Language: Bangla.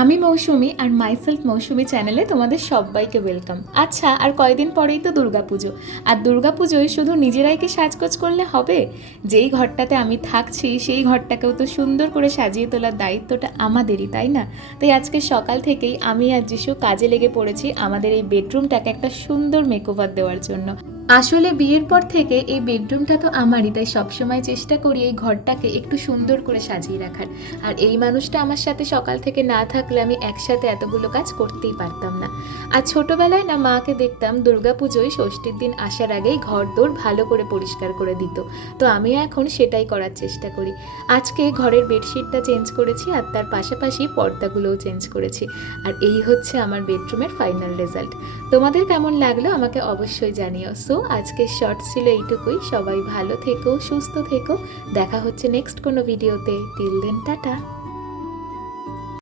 আমি মৌসুমি আর মাইসেলফ মৌসুমি চ্যানেলে তোমাদের সবাইকে ওয়েলকাম। আচ্ছা, আর কয়দিন পরেই তো দুর্গাপুজো। আর দুর্গাপুজোয় শুধু নিজেরাই কি সাজগোজ করলে হবে? যেই ঘরটাতে আমি থাকছি সেই ঘরটাকেও তো সুন্দর করে সাজিয়ে তোলার দায়িত্বটা আমাদেরই, তাই না? তাই আজকে সকাল থেকেই আমি আর যিশু কাজে লেগে পড়েছি আমাদের এই বেডরুমটাকে একটা সুন্দর মেকওভার দেওয়ার জন্য। আসলে বিয়ের পর থেকে এই বেডরুমটা তো আমারই, তাই সবসময় চেষ্টা করি এই ঘরটাকে একটু সুন্দর করে সাজিয়ে রাখার। আর এই মানুষটা আমার সাথে সকাল থেকে না থাকলে আমি একসাথে এতগুলো কাজ করতেই পারতাম না। আর ছোটবেলায় না মাকে দেখতাম দুর্গাপুজোয় ষষ্ঠীর দিন আসার আগেই ঘর দোর ভালো করে পরিষ্কার করে দিত। তো আমি এখন সেটাই করার চেষ্টা করি। আজকে ঘরের বেডশিটটা চেঞ্জ করেছি আর তার পাশাপাশি পর্দাগুলোও চেঞ্জ করেছি। আর এই হচ্ছে আমার বেডরুমের ফাইনাল রেজাল্ট। তোমাদের কেমন লাগলো আমাকে অবশ্যই জানিও। সো আজকের শর্ট ছিল এইটুকুই। সবাই ভালো থেকো, সুস্থ থেকো। দেখা হচ্ছে নেক্সট কোনো ভিডিওতে। Till then, tata.